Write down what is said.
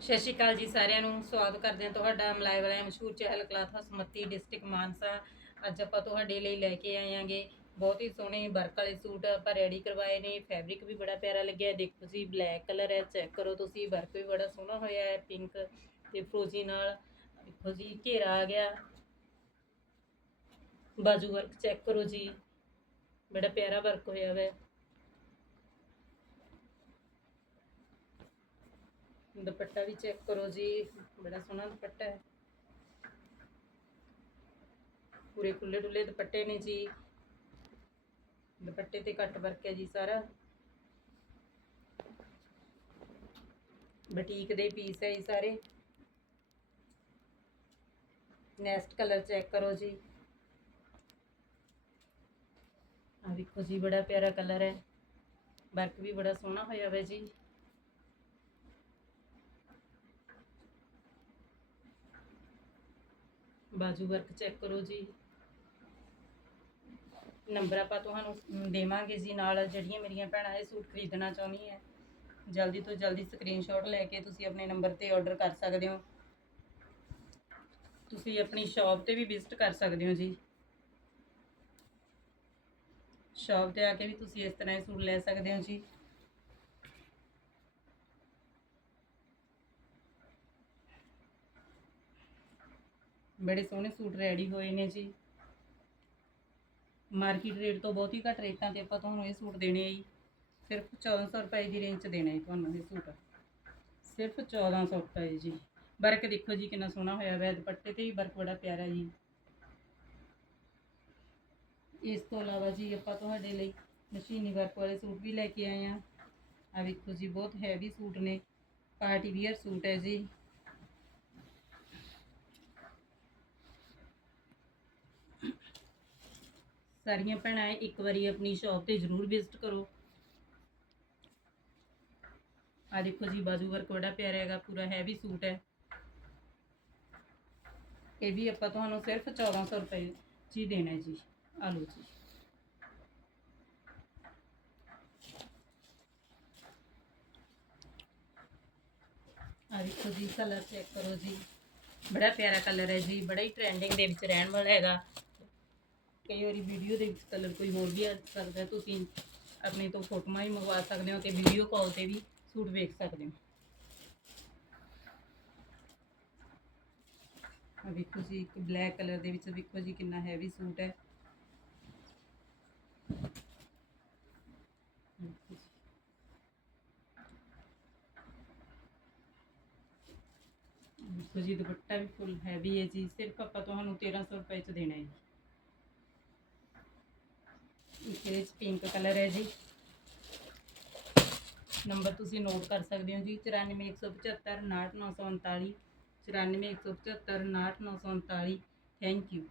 ਸਤਿ ਸ਼੍ਰੀ ਅਕਾਲ ਜੀ ਸਾਰਿਆਂ ਨੂੰ। ਸਵਾਗਤ ਕਰਦੇ ਹਾਂ ਤੁਹਾਡਾ ਮਲਾਈ ਵਾਲਾ ਮਸ਼ਹੂਰ Chahal cloth house district Mansa. ਅੱਜ ਆਪਾਂ ਤੁਹਾਡੇ ਲਈ ਲੈ ਕੇ ਆਏ ਆਂਗੇ ਬਹੁਤ ਹੀ ਸੋਹਣੇ ਵਰਕ ਵਾਲੇ ਸੂਟ, ਆਪਾਂ ਰੈਡੀ ਕਰਵਾਏ ਨੇ ਫੈਬਰਿਕ ਵੀ ਬੜਾ ਪਿਆਰਾ ਲੱਗਿਆ ਦੇਖੋ ਜੀ ਬਲੈਕ ਕਲਰ ਹੈ ਚੈੱਕ ਕਰੋ ਤੁਸੀਂ, ਵਰਕ ਵੀ ਬੜਾ ਸੋਹਣਾ ਹੋਇਆ ਹੈ ਪਿੰਕ ਤੇ ਫਰੋਜ਼ੀ ਨਾਲ। ਦੇਖੋ ਜੀ, ਘੇਰਾ ਆ ਗਿਆ। ਬਾਜੂ ਵਰਕ ਚੈੱਕ ਕਰੋ ਜੀ, ਬੜਾ ਪਿਆਰਾ ਵਰਕ ਹੋਇਆ ਹੋਇਆ ਦੁਪੱਟਾ ਵੀ ਚੈੱਕ ਕਰੋ ਜੀ, ਬੜਾ ਸੋਹਣਾ ਦੁਪੱਟਾ ਹੈ। ਪੂਰੇ ਖੁੱਲੇ ਡੁੱਲੇ ਦੁਪੱਟੇ ਨੇ ਜੀ। ਦੁਪੱਟੇ ਤੇ ਕੱਟ ਵਰਕ ਹੈ ਜੀ ਸਾਰਾ। ਬਟੀਕ ਦੇ ਪੀਸ ਹੈ ਇਹ ਸਾਰੇ। ਨੈਕਸਟ ਕਲਰ ਚੈੱਕ ਕਰੋ ਜੀ। ਆ ਵੇਖੋ ਜੀ, ਬੜਾ ਪਿਆਰਾ ਕਲਰ ਹੈ। ਵਰਕ ਵੀ ਬੜਾ ਸੋਹਣਾ ਹੋਇਆ ਹੋਇਆ ਜੀ। ਬਾਜੂ ਵਰਕ ਚੈੱਕ ਕਰੋ ਜੀ। ਨੰਬਰ ਆਪਾਂ ਤੁਹਾਨੂੰ ਦੇਵਾਂਗੇ ਜੀ ਨਾਲ ਜਿਹੜੀਆਂ ਮੇਰੀਆਂ ਭੈਣਾਂ ਇਹ ਸੂਟ ਖਰੀਦਣਾ ਚਾਹੁੰਦੀ ਹੈ। ਜਲਦੀ ਤੋਂ ਜਲਦੀ ਸਕਰੀਨਸ਼ਾਟ ਲੈ ਕੇ ਤੁਸੀਂ ਆਪਣੇ ਨੰਬਰ ਤੇ ਆਰਡਰ ਕਰ ਸਕਦੇ ਹੋ। ਤੁਸੀਂ ਆਪਣੀ ਸ਼ਾਪ ਤੇ ਵੀ ਵਿਜ਼ਿਟ ਕਰ ਸਕਦੇ ਹੋ ਜੀ। ਸ਼ਾਪ ਤੇ ਆ ਕੇ ਵੀ ਤੁਸੀਂ ਇਸ ਤਰ੍ਹਾਂ ਇਹ ਸੂਟ ਲੈ ਸਕਦੇ ਹੋ ਜੀ। ਬੜੇ ਸੋਹਣੇ ਸੂਟ ਰੈਡੀ ਹੋਏ ਨੇ ਜੀ। ਮਾਰਕੀਟ ਰੇਟ ਤੋਂ ਬਹੁਤ ਹੀ ਘੱਟ ਰੇਟਾਂ ਤੇ ਆਪਾਂ ਤੁਹਾਨੂੰ ਇਹ ਸੂਟ ਦੇਣੇ ਆ ਜੀ। ਸਿਰਫ 1400 ਰੁਪਏ ਦੀ ਰੇਂਜ 'ਚ ਦੇਣਾ ਹੈ ਤੁਹਾਨੂੰ ਇਹ ਸੂਟ। ਸਿਰਫ 1400 ਰੁਪਏ ਜੀ। ਵਰਕ ਦੇਖੋ ਜੀ ਕਿੰਨਾ ਸੋਹਣਾ ਹੋਇਆ ਹੋਇਆ, ਦੁਪੱਟੇ ਤੇ ਵੀ ਵਰਕ ਬੜਾ ਪਿਆਰਾ ਜੀ। ਇਸ ਤੋਂ ਇਲਾਵਾ ਜੀ ਆਪਾਂ ਤੁਹਾਡੇ ਲਈ ਮਸ਼ੀਨੀ ਵਰਕ ਵਾਲੇ ਸੂਟ ਵੀ ਲੈ ਕੇ ਆਏ ਆ ਆ ਵੇਖੋ ਜੀ, ਬਹੁਤ ਹੈਵੀ ਸੂਟ ਨੇ। ਪਾਰਟੀ ਵੀਅਰ ਸੂਟ ਹੈ ਜੀ। ਸਾਰੀਆਂ ਭੈਣਾਂ, ਇੱਕ ਵਾਰੀ ਆਪਣੀ ਸ਼ਾਪ ਤੇ ਜ਼ਰੂਰ ਵਿਜ਼ਿਟ ਕਰੋ। ਆ ਦੇਖੋ ਜੀ, ਬਾਜੂ ਵਰਕ ਬੜਾ ਪਿਆਰਾ ਹੈਗਾ, ਪੂਰਾ ਹੈਵੀ ਸੂਟ ਹੈ। ਇਹ ਵੀ ਆਪਾਂ ਤੁਹਾਨੂੰ ਸਿਰਫ 1400 ਰੁਪਏ 'ਚ ਦੇਣਾ ਜੀ। ਆ ਲਓ ਜੀ। ਆ ਦੇਖੋ ਜੀ ਕਲਰ ਚੈੱਕ ਕਰੋ ਜੀ। ਬੜਾ ਪਿਆਰਾ ਕਲਰ ਹੈ ਜੀ, ਬੜਾ ਹੀ ਟ੍ਰੈਂਡਿੰਗ ਦੇ ਵਿੱਚ ਰਹਿਣ ਵਾਲਾ ਹੈਗਾ। ਕਈ ਵਾਰੀ ਵੀਡੀਓ ਦੇ ਵਿੱਚ ਕਲਰ ਕੋਈ ਹੋਰ ਵੀ ਆ ਸਕਦਾ, ਤੁਸੀਂ ਆਪਣੇ ਤੋਂ ਫੋਟੋਆਂ ਹੀ ਮੰਗਵਾ ਸਕਦੇ ਹੋ ਤੇ ਵੀਡੀਓ ਕਾਲ ਤੇ ਵੀ ਸੂਟ ਵੇਖ ਸਕਦੇ ਹੋ। ਆ ਵੇਖੋ ਜੀ, ਇੱਕ ਬਲੈਕ ਕਲਰ ਦੇ ਵਿੱਚ ਵੇਖੋ ਜੀ ਕਿੰਨਾ ਹੈਵੀ ਸੂਟ ਹੈ। ਵੇਖੋ ਜੀ, ਦੁਪੱਟਾ ਵੀ ਫੁੱਲ ਹੈਵੀ ਹੈ ਜੀ, ਸਿਰਫ ਆਪਾਂ ਤੁਹਾਨੂੰ 1300 ਰੁਪਏ ਚ ਦੇਣਾ ਹੈ ਜੀ ਇੱਕ ਇਹਦੇ 'ਚ ਪਿੰਕ ਕਲਰ ਹੈ ਜੀ। ਨੰਬਰ ਤੁਸੀਂ ਨੋਟ ਕਰ ਸਕਦੇ ਹੋ ਜੀ 94175 98939 94175 98939 ਥੈਂਕ ਯੂ